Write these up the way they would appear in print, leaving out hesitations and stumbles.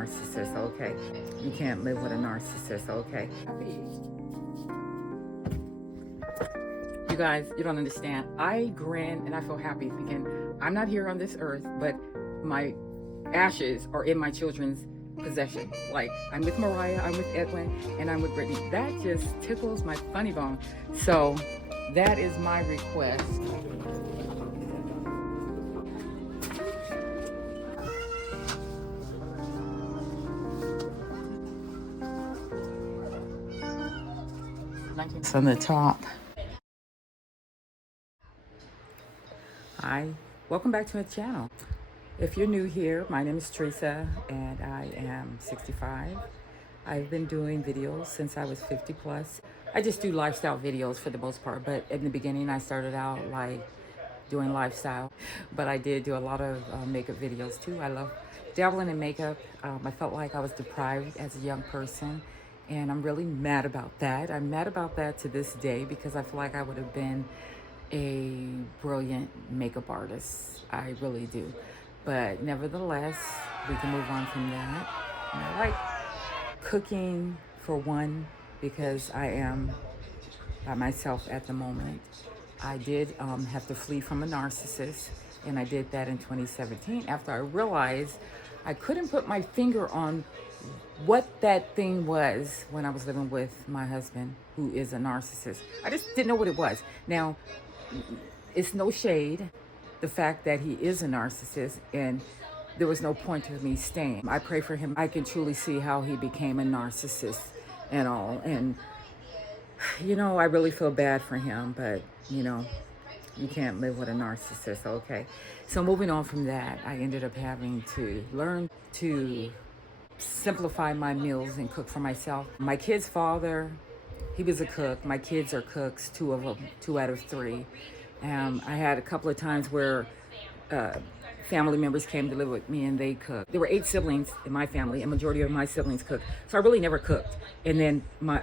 narcissist, okay? You can't live with a narcissist, okay? You guys, you don't understand. I grin and I feel happy thinking, I'm not here on this earth, but my ashes are in my children's possession. Like, I'm with Mariah, I'm with Edwin, and I'm with Brittany. That just tickles my funny bone. So that is my request. It's on the top. Hi, welcome back to my channel. If you're new here, my name is Teresa and I am 65. I've been doing videos since I was 50 plus. I just do lifestyle videos for the most part, but in the beginning I started out like doing lifestyle, but I did do a lot of makeup videos too. I love dabbling in makeup. I felt like I was deprived as a young person, and I'm really mad about that. I'm mad about that to this day because I feel like I would have been a brilliant makeup artist. I really do. But nevertheless, we can move on from that. And I like cooking for one because I am by myself at the moment. I did have to flee from a narcissist, and I did that in 2017 after I realized I couldn't put my finger on what that thing was when I was living with my husband, who is a narcissist. I just didn't know what it was. Now, it's no shade, the fact that he is a narcissist, and there was no point to me staying. I pray for him. I can truly see how he became a narcissist and all. And, you know, I really feel bad for him, but, you know, you can't live with a narcissist, okay? So moving on from that, I ended up having to learn to simplify my meals and cook for myself. My kid's father, he was a cook. My kids are cooks, two of them, 2 out of 3. I had a couple of times where family members came to live with me and they cooked. There were 8 siblings in my family, and majority of my siblings cooked. So I really never cooked. And then my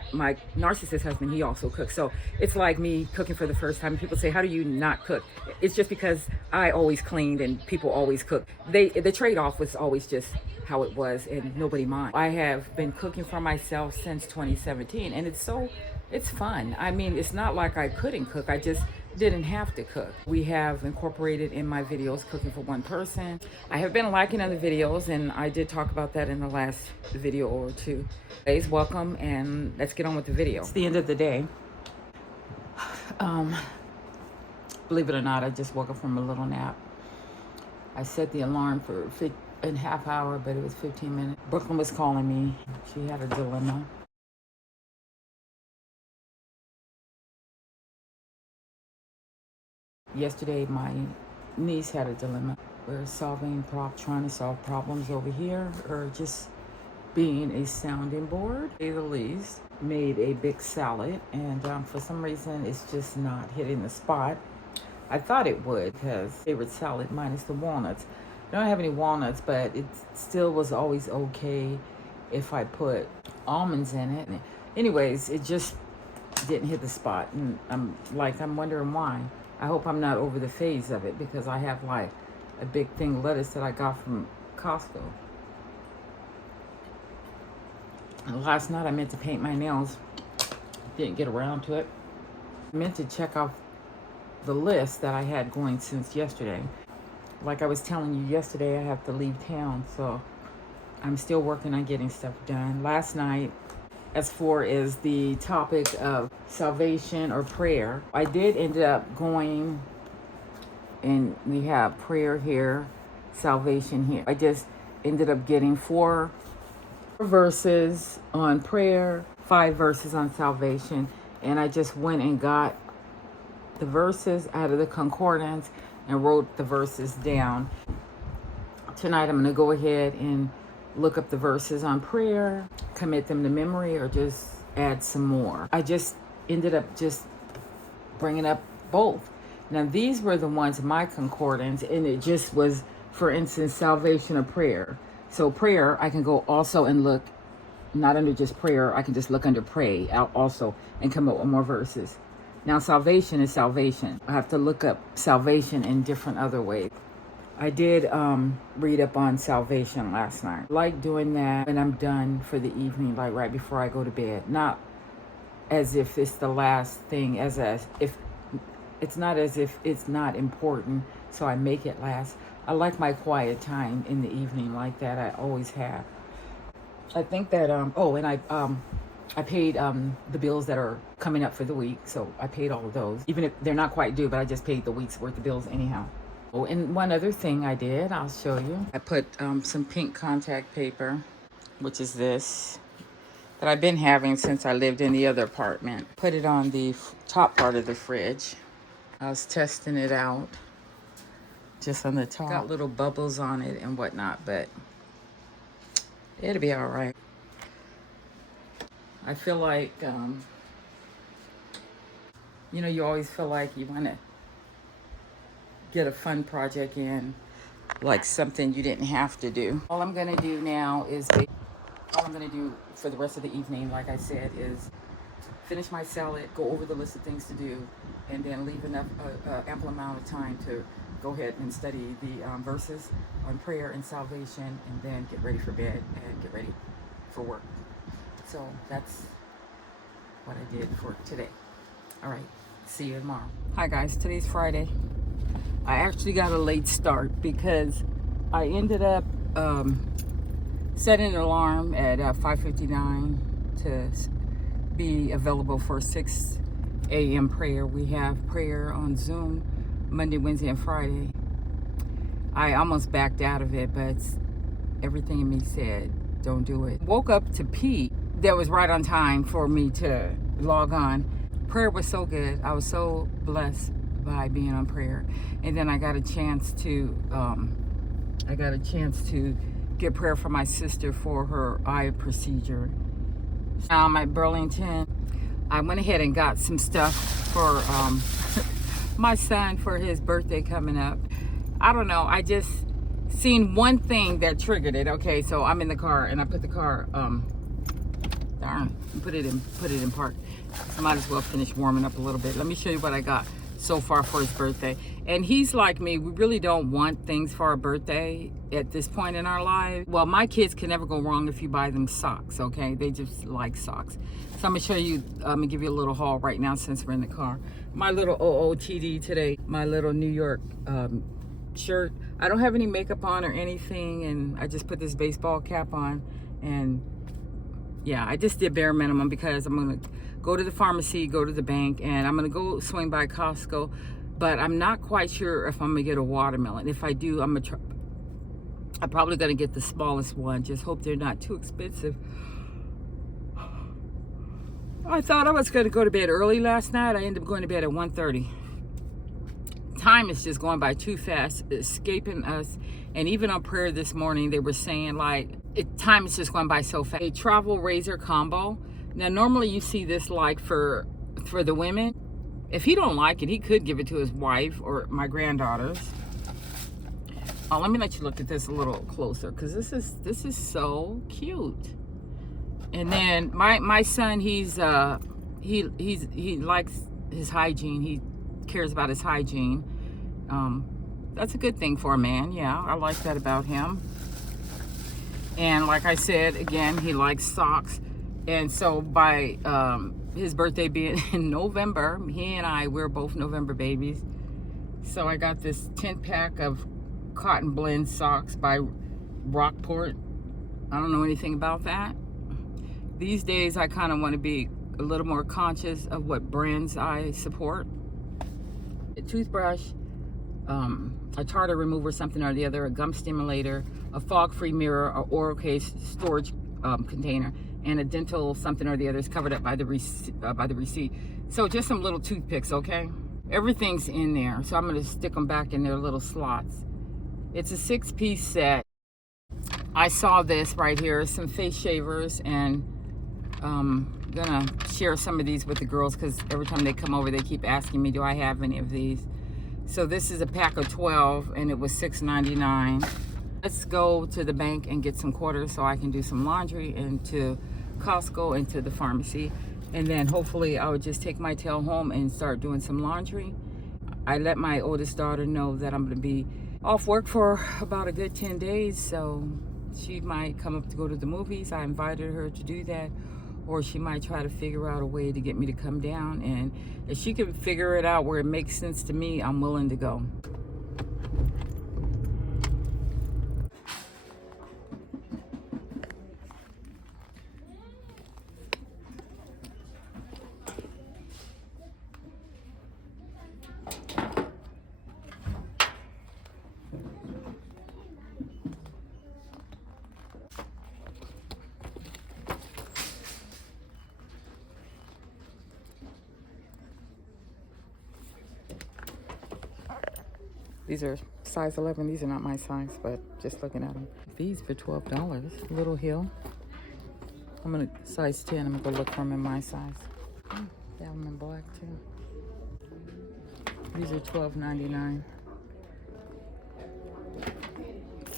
narcissist husband, he also cooked. So it's like me cooking for the first time. People say, how do you not cook? It's just because I always cleaned and people always cooked. The trade-off was always just how it was, and nobody mind. I have been cooking for myself since 2017, and it's fun. I mean, it's not like I couldn't cook. I just didn't have to cook. We have incorporated in my videos cooking for one person. I have been liking other videos, and I did talk about that in the last video or two. Guys, welcome, and let's get on with the video. It's the end of the day. Believe it or not, I just woke up from a little nap. I set the alarm for a half hour, but it was 15 minutes. Brooklyn was calling me. She had a dilemma. Yesterday, my niece had a dilemma. We're trying to solve problems over here, or just being a sounding board, to say the least. Made a big salad, and for some reason, it's just not hitting the spot. I thought it would, because favorite salad minus the walnuts. I don't have any walnuts, but it still was always okay if I put almonds in it. Anyways, it just didn't hit the spot, and I'm wondering why. I hope I'm not over the phase of it, because I have like a big thing of lettuce that I got from Costco. And last night I meant to paint my nails. Didn't get around to it. I meant to check off the list that I had going since yesterday. Like I was telling you yesterday, I have to leave town, so I'm still working on getting stuff done. Last night, as far as the topic of salvation or prayer, I did end up going, and we have prayer here, salvation here. I just ended up getting 4 verses on prayer, 5 verses on salvation, and I just went and got the verses out of the concordance and wrote the verses down. Tonight I'm going to go ahead and look up the verses on prayer, commit them to memory, or just add some more. I just ended up just bringing up both. Now these were the ones in my concordance, and it just was, for instance, salvation or prayer. So prayer, I can go also and look, not under just prayer, I can just look under pray out also and come up with more verses. Now salvation is salvation. I have to look up salvation in different other ways. I did read up on salvation last night. I like doing that when I'm done for the evening, like right before I go to bed. Not as if it's the last thing, as if it's not as if it's not important, so I make it last. I like my quiet time in the evening like that. I always have. I think that I paid the bills that are coming up for the week, so I paid all of those, even if they're not quite due, but I just paid the week's worth of bills anyhow. Oh, and one other thing I did, I'll show you. I put some pink contact paper, which is this, that I've been having since I lived in the other apartment. Put it on the top part of the fridge. I was testing it out, just on the top. Got little bubbles on it and whatnot, but it'll be all right. I feel like, you always feel like you want to get a fun project in, like something you didn't have to do. All I'm going to do now is, all I'm going to do for the rest of the evening, like I said, is finish my salad, go over the list of things to do, and then leave enough, ample amount of time to go ahead and study the verses on prayer and salvation, and then get ready for bed and get ready for work. So that's what I did for today. All right, see you tomorrow. Hi guys, today's Friday. I actually got a late start because I ended up setting an alarm at 5:59 to be available for 6 a.m. prayer. We have prayer on Zoom Monday, Wednesday, and Friday. I almost backed out of it, but everything in me said, don't do it. Woke up to pee. That was right on time for me to log on. Prayer was so good. I was so blessed by being on prayer. And then I got a chance to get prayer for my sister for her eye procedure. Now I'm at Burlington. I went ahead and got some stuff for my son for his birthday coming up. I don't know, I just seen one thing that triggered it. Okay, so I'm in the car and I put the car put it in park. I might as well finish warming up a little bit. Let me show you what I got so far for his birthday. And he's like me, we really don't want things for our birthday at this point in our lives. Well, my kids can never go wrong if you buy them socks, okay? They just like socks. So I'm gonna show you, I'm gonna give you a little haul right now since we're in the car. My little OOTD today, my little New York shirt. I don't have any makeup on or anything, and I just put this baseball cap on, and yeah, I just did bare minimum because I'm gonna go to the pharmacy, go to the bank, and I'm gonna go swing by Costco, but I'm not quite sure if I'm gonna get a watermelon. If I do, I'm probably gonna get the smallest one. Just hope they're not too expensive. I thought I was gonna go to bed early last night. I ended up going to bed at 1:30. Time is just going by too fast, escaping us. And even on prayer this morning, they were saying like, time is just going by so fast. A travel razor combo. Now, normally you see this like for the women. If he don't like it, he could give it to his wife or my granddaughters. Oh, let me let you look at this a little closer because this is so cute. And then my son, he likes his hygiene. He cares about his hygiene. That's a good thing for a man. Yeah, I like that about him. And like I said, again, he likes socks. And so by his birthday being in November, he and I, we're both November babies. So I got this 10-pack of cotton blend socks by Rockport. I don't know anything about that. These days, I kind of want to be a little more conscious of what brands I support. A toothbrush, a tartar remover, something or the other, a gum stimulator, a fog-free mirror, or oral case storage container, and a dental something or the other is covered up by the receipt. So just some little toothpicks, okay? Everything's in there, so I'm going to stick them back in their little slots. It's a 6-piece set. I saw this right here, some face shavers, and I'm gonna share some of these with the girls because every time they come over they keep asking me, do I have any of these? So this is a pack of 12 and it was $6.99. Let's go to the bank and get some quarters so I can do some laundry, and to Costco and to the pharmacy, and then hopefully I would just take my tail home and start doing some laundry. I let my oldest daughter know that I'm gonna be off work for about a good 10 days, so she might come up to go to the movies. I invited her to do that, or she might try to figure out a way to get me to come down, and if she can figure it out where it makes sense to me, I'm willing to go. These are size 11. These are not my size, but just looking at them. These for $12. Little heel. I'm gonna size 10. I'm gonna go look for them in my size. They have them in black too. These are $12.99.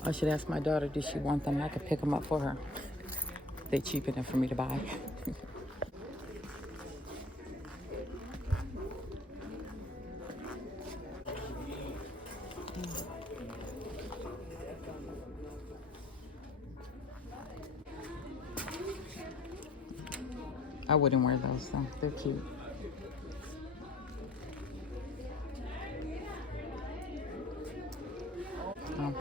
I should ask my daughter, does she want them? I could pick them up for her. They cheap enough for me to buy. I wouldn't wear those though. They're cute. Oh.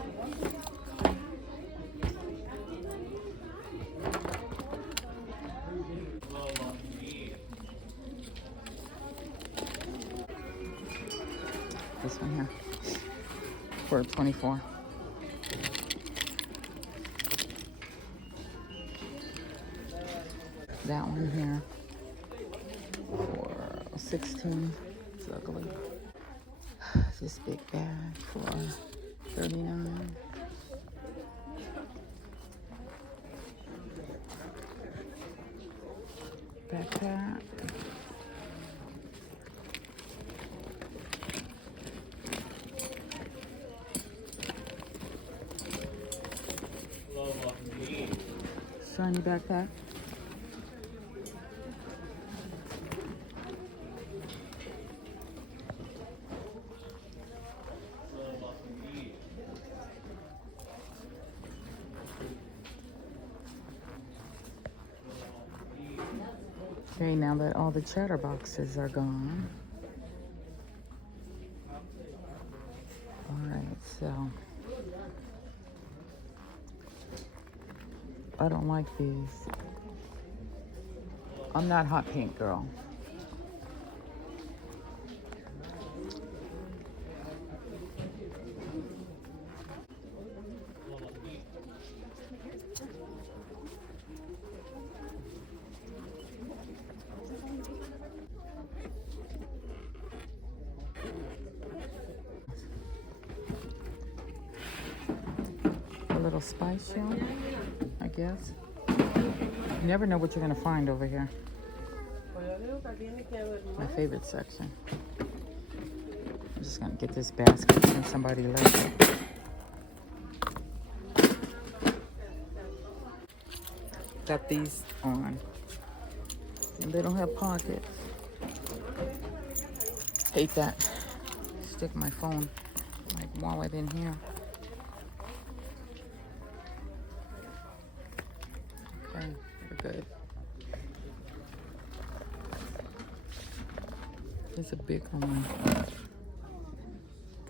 This one here for $24. That one here for $16. It's ugly. This big bag for $39. Backpack. Shiny backpack. Okay, now that all the chatterboxes are gone. Alright, so I don't like these. I'm not hot pink girl. A little spice shell, I guess. You never know what you're gonna find over here. My favorite section. I'm just gonna get this basket and somebody left it. Got these on, and they don't have pockets. Hate that. Stick my phone, my wallet in here. Okay, we're good. It's a big one.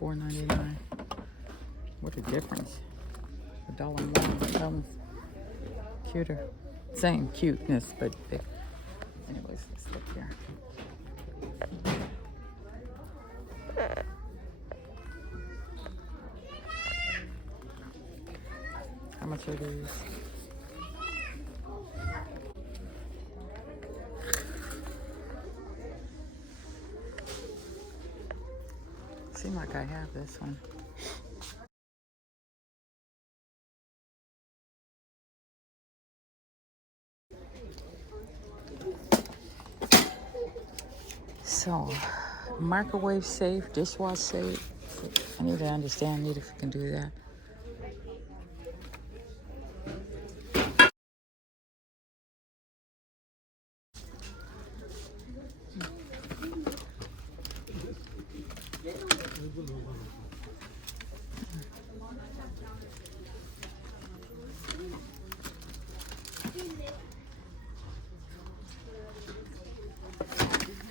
$4.99. What a difference. $1 more. That one's cuter. Same cuteness, but big. Anyways, let's look here. How much are these? Seems like I have this one. So, microwave safe, dishwasher safe. I need to understand if you can do that.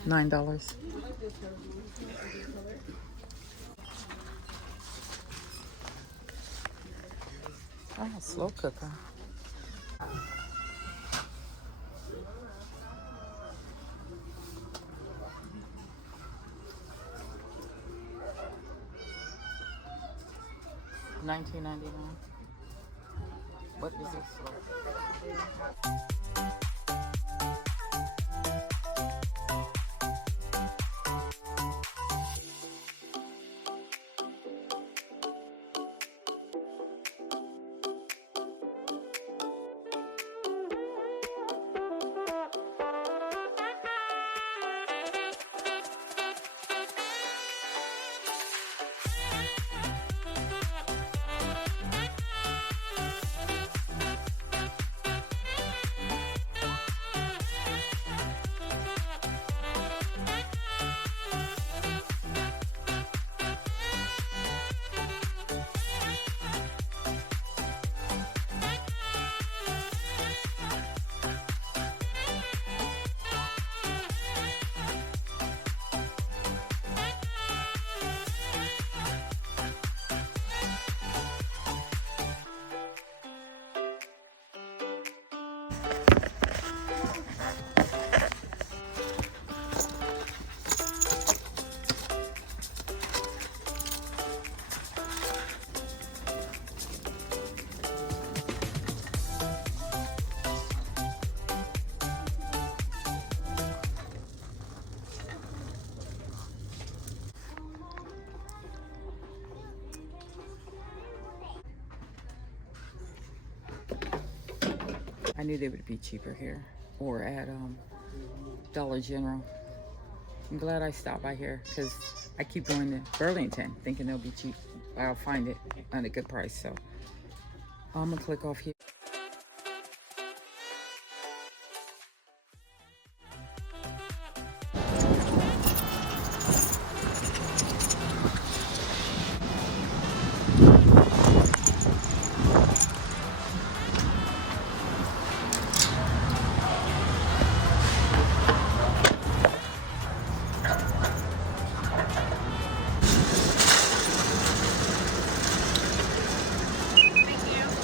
$9. Oh, slow cooker. $19.99. What is this slow? I knew they would be cheaper here or at Dollar General. I'm glad I stopped by here because I keep going to Burlington thinking they'll be cheap. I'll find it at a good price. So I'm gonna click off here.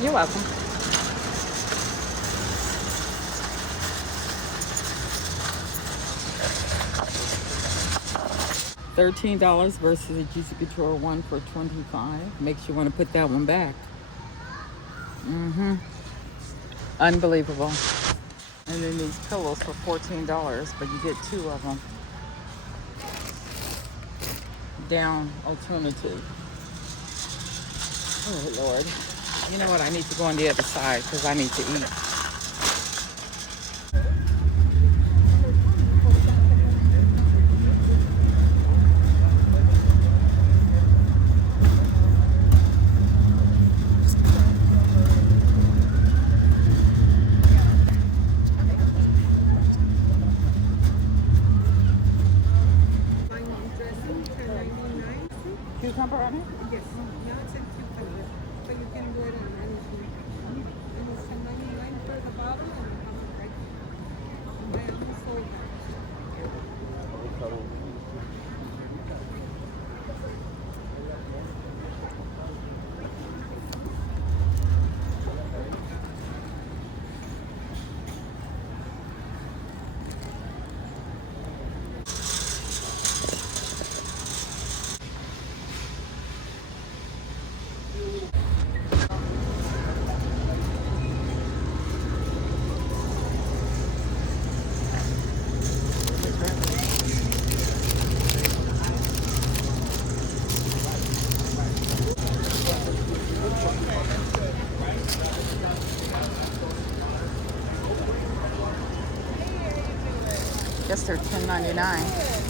You're welcome. $13 versus a Juicy Couture one for $25. Makes you want to put that one back. Unbelievable. And then these pillows for $14, but you get two of them. Down alternative. Oh, Lord. You know what? I need to go on the other side because I need to eat. Cucumber on it? Yes. Now it's in cucumber. So you can do it on anything. And it's $10.99 for the bottle and it comes right. And then sold that. Guess they're $10.99.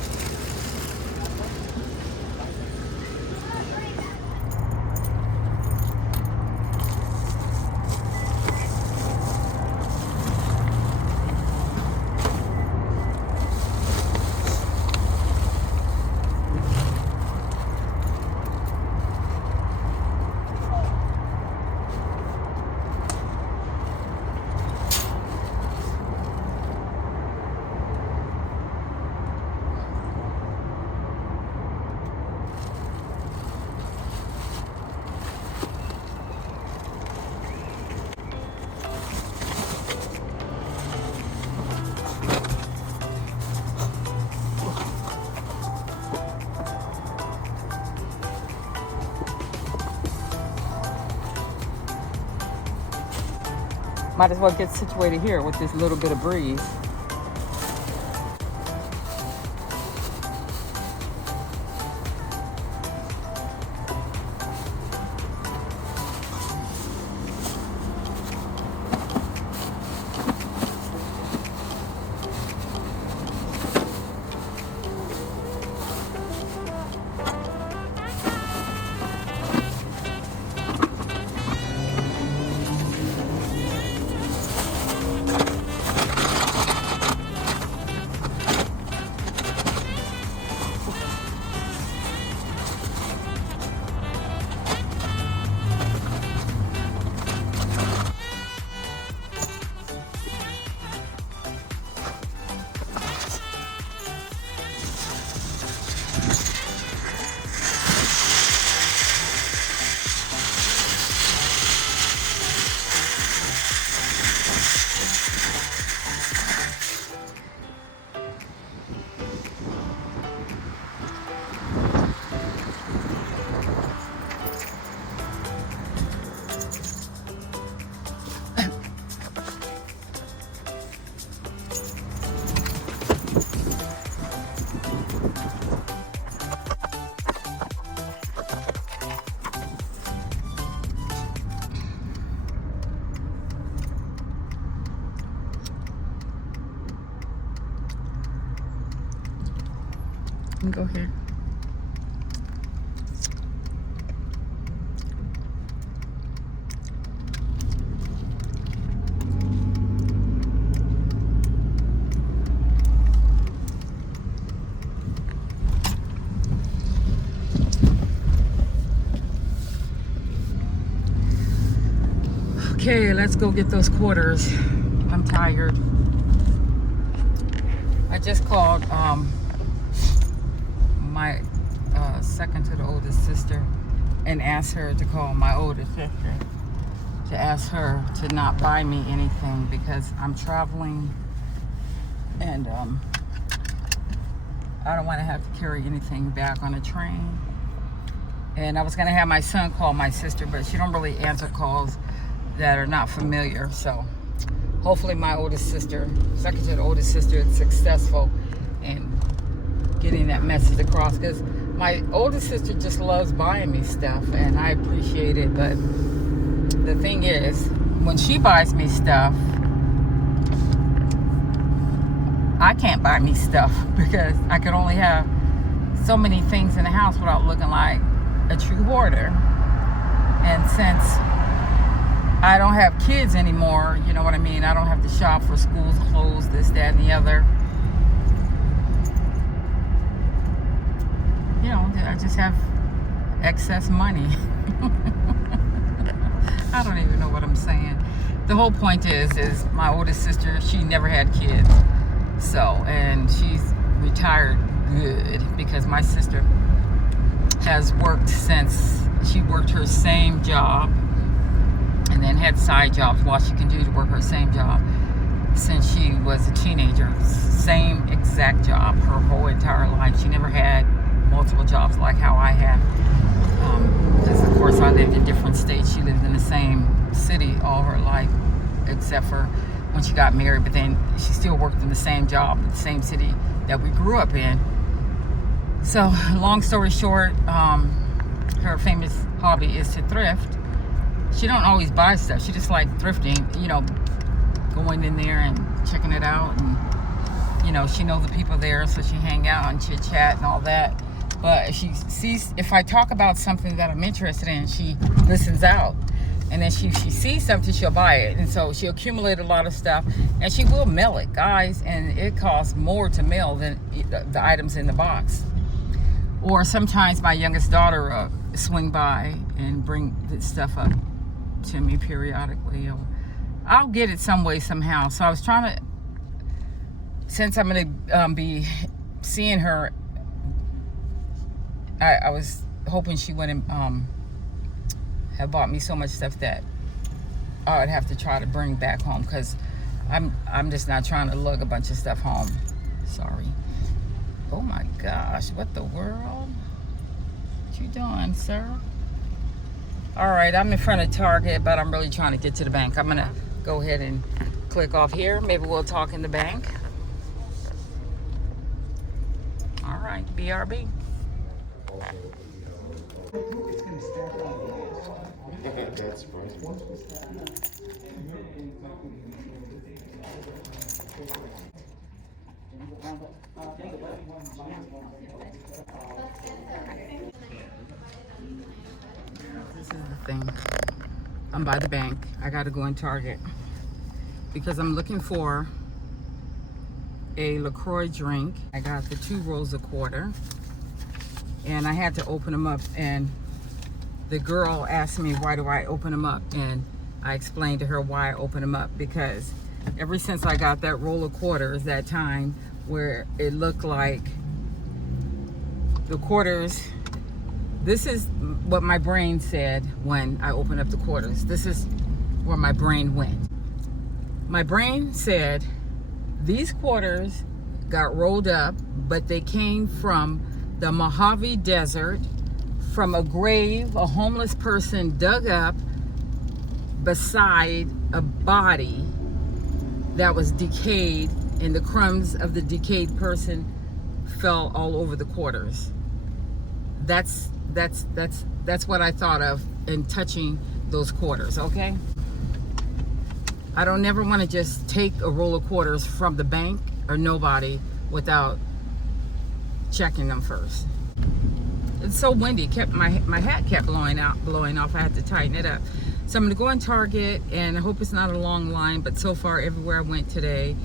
Might as well get situated here with this little bit of breeze. Go ahead. Okay, let's go get those quarters. I'm tired. I just called my second to the oldest sister and asked her to call my oldest sister to ask her to not buy me anything because I'm traveling and I don't want to have to carry anything back on a train. And I was going to have my son call my sister, but she don't really answer calls that are not familiar. So hopefully my oldest sister, second to the oldest sister, is successful in getting that message across, because my oldest sister just loves buying me stuff and I appreciate it. But the thing is, when she buys me stuff, I can't buy me stuff because I can only have so many things in the house without looking like a true hoarder. And since I don't have kids anymore, you know what I mean, I don't have to shop for school's clothes, this, that, and the other. You know, I just have excess money. I don't even know what I'm saying. The whole point is my oldest sister, she never had kids. So, and she's retired good because my sister has worked since she worked her same job and then had side jobs while she continued to work her same job since she was a teenager. Same exact job her whole entire life. She never had multiple jobs like how I have. Because of course I lived in different states. She lived in the same city all her life except for when she got married, but then she still worked in the same job in the same city that we grew up in. So long story short, her famous hobby is to thrift. She don't always buy stuff. She just like thrifting, you know, going in there and checking it out. And, you know, she knows the people there, so she hang out and chit chat and all that. But if I talk about something that I'm interested in, she listens out. And then if she sees something, she'll buy it. And so she'll accumulate a lot of stuff and she will mail it, guys. And it costs more to mail than the items in the box. Or sometimes my youngest daughter swing by and bring this stuff up to me periodically. I'll get it some way, somehow. So I was trying to, since I'm going to be seeing her, I was hoping she wouldn't have bought me so much stuff that I would have to try to bring back home, because I'm just not trying to lug a bunch of stuff home. Sorry. Oh my gosh, what the world? What you doing, sir? All right, I'm in front of Target, but I'm really trying to get to the bank. I'm gonna go ahead and click off here. Maybe we'll talk in the bank. All right, BRB. That's surprising. This is the thing. I'm by the bank. I got to go in Target because I'm looking for a LaCroix drink. I got the 2 rolls a quarter, and I had to open them up, and the girl asked me, why do I open them up? And I explained to her why I open them up, because ever since I got that roll of quarters that time where it looked like the quarters, this is what my brain said when I opened up the quarters. This is where my brain went. My brain said these quarters got rolled up, but they came from the Mojave Desert, from a grave a homeless person dug up beside a body that was decayed, and the crumbs of the decayed person fell all over the quarters. That's what I thought of in touching those quarters, okay? I don't never want to just take a roll of quarters from the bank or nobody without checking them first. It's so windy. My hat kept blowing off. I had to tighten it up. So I'm gonna go in Target, and I hope it's not a long line, but so far everywhere I went today,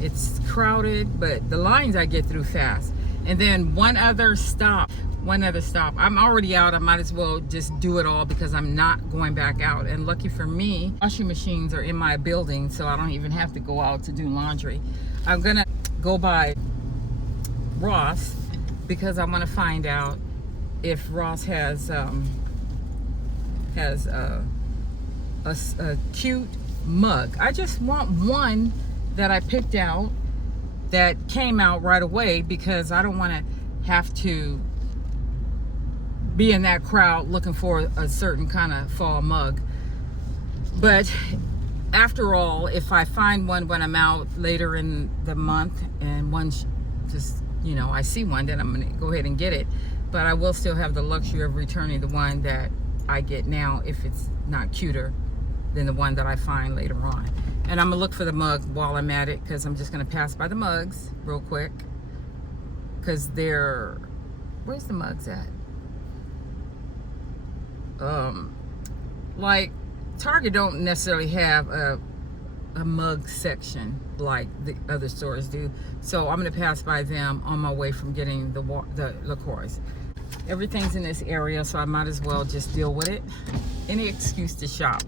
it's crowded, but the lines I get through fast. And then one other stop. I'm already out. I might as well just do it all because I'm not going back out. And lucky for me, washing machines are in my building, so I don't even have to go out to do laundry. I'm gonna go by Ross because I want to find out if Ross has a cute mug. I just want one that I picked out that came out right away, because I don't want to have to be in that crowd looking for a certain kind of fall mug. But after all, if I find one when I'm out later in the month, and one just, you know, I see one, then I'm gonna go ahead and get it. But I will still have the luxury of returning the one that I get now if it's not cuter than the one that I find later on. And I'm gonna look for the mug while I'm at it, because I'm just gonna pass by the mugs real quick, because they're, where's the mugs at? Like Target don't necessarily have a mug section like the other stores do, so I'm gonna pass by them on my way from getting the LaCroix. Everything's in this area, so I might as well just deal with it. Any excuse to shop.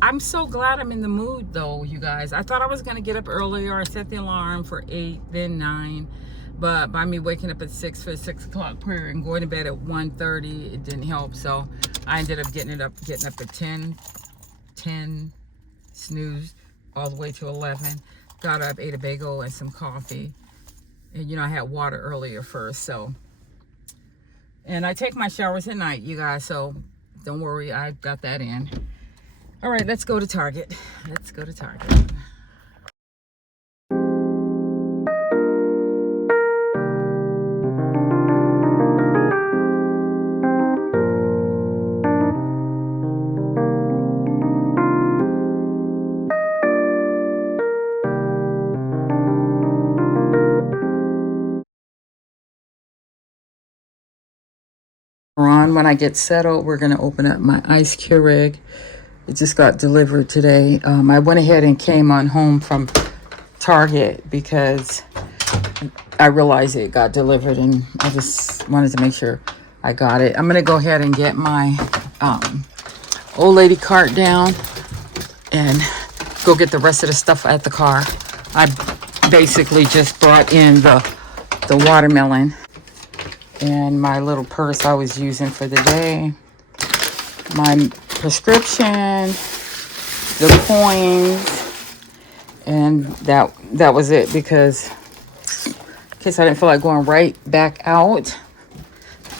I'm so glad I'm in the mood though, you guys. I thought I was gonna get up earlier. I set the alarm for 8, then 9. But by me waking up at 6 for a 6 o'clock prayer and going to bed at 1:30, it didn't help. So I ended up getting up at 10, snooze all the way to 11. Got up, ate a bagel and some coffee. And you know, I had water earlier first, so. And I take my showers at night, you guys, so don't worry, I got that in. All right, let's go to Target. Let's go to Target. When I get settled, we're going to open up my ice Keurig. It just got delivered today. I went ahead and came on home from Target because I realized it got delivered, and I just wanted to make sure I got it. I'm going to go ahead and get my old lady cart down and go get the rest of the stuff at the car. I basically just brought in the watermelon and my little purse I was using for the day, my prescription, the coins, and that was it, because in case I didn't feel like going right back out,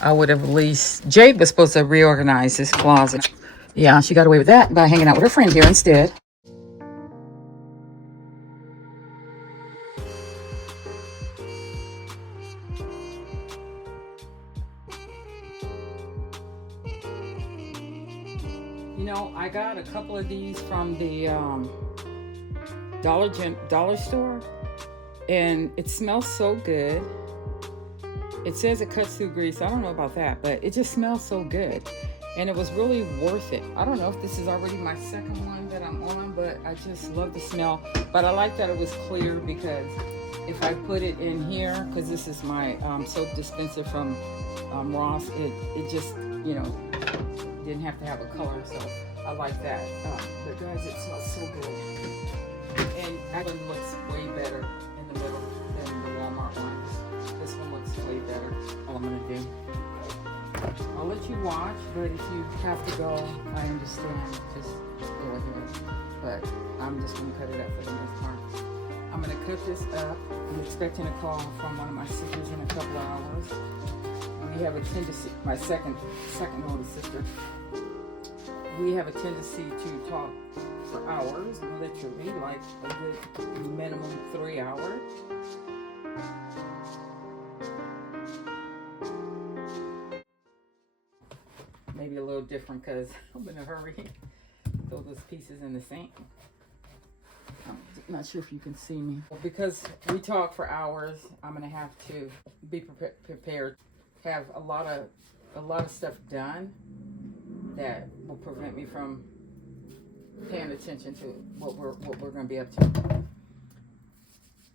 I would have at least, Jade was supposed to reorganize this closet. Yeah, she got away with that by hanging out with her friend here instead. You know, I got a couple of these from the dollar store, and it smells so good. It says it cuts through grease. I don't know about that, but it just smells so good. And it was really worth it. I don't know if this is already my second one that I'm on, but I just love the smell. But I like that it was clear, because if I put it in here, because this is my soap dispenser from Ross, it just, you know, didn't have to have a color, so I like that. But guys, it smells so good. And actually looks way better in the middle than the Walmart ones. This one looks way better. All I'm gonna do. I'll let you watch, but if you have to go, I understand. Just go ahead. But I'm just gonna cut it up for the most part. I'm gonna cut this up. I'm expecting a call from one of my sisters in a couple of hours. We have a tendency, my second oldest sister, we have a tendency to talk for hours, literally, like a good minimum 3 hours. Maybe a little different because I'm in a hurry. Throw those pieces in the sink. I'm not sure if you can see me. Because we talk for hours, I'm gonna have to be prepared. Have a lot of stuff done that will prevent me from paying attention to what we're going to be up to.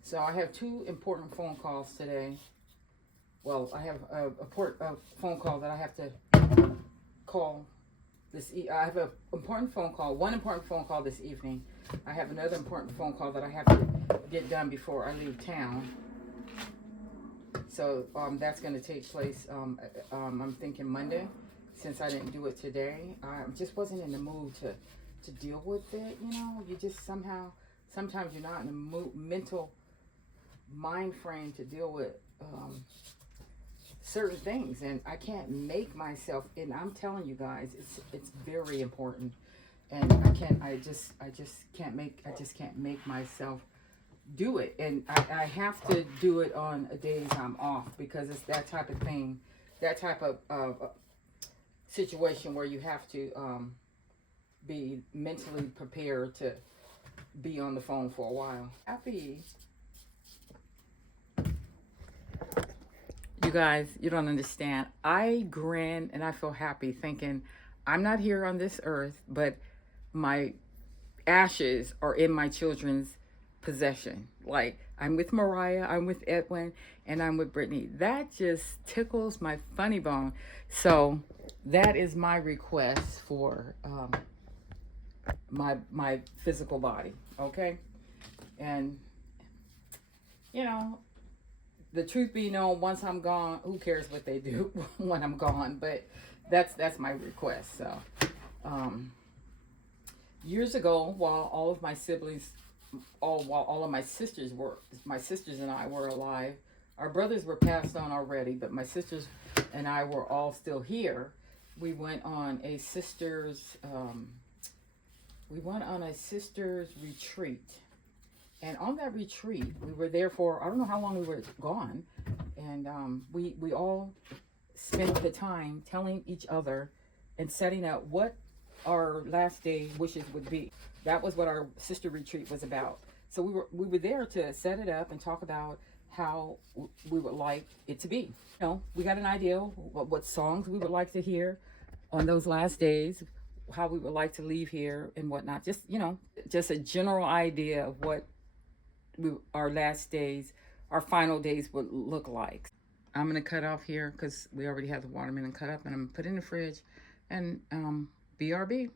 So I have 2 important phone calls today. Well, I have a phone call that I have to call I have one important phone call this evening. I have another important phone call that I have to get done before I leave town. So that's going to take place, I'm thinking Monday, since I didn't do it today. I just wasn't in the mood to deal with it, you know. You just sometimes you're not in the mental mind frame to deal with certain things, and I can't make myself, and I'm telling you guys, it's very important, and I just can't make myself do it. And I have to do it on days I'm off, because it's that type of thing, that type of situation where you have to be mentally prepared to be on the phone for a while. Happy. You guys, you don't understand. I grin and I feel happy thinking I'm not here on this earth, but my ashes are in my children's possession. Like, I'm with Mariah, I'm with Edwin, and I'm with Brittany. That just tickles my funny bone. So that is my request for my physical body, okay? And you know, the truth be known, once I'm gone, who cares what they do when I'm gone? But that's my request. So years ago, while all of my siblings, while all of my sisters and I were alive, our brothers were passed on already, but my sisters and I were all still here. We went on a sisters retreat. And on that retreat, we were there for, I don't know how long we were gone. And we all spent the time telling each other and setting out what our last day wishes would be. That was what our sister retreat was about. So we were there to set it up and talk about how we would like it to be. You know, we got an idea what songs we would like to hear on those last days, how we would like to leave here and whatnot. Just, you know, just a general idea of what our last days, our final days would look like. I'm gonna cut off here because we already have the watermelon cut up, and I'm gonna put it in the fridge, and BRB.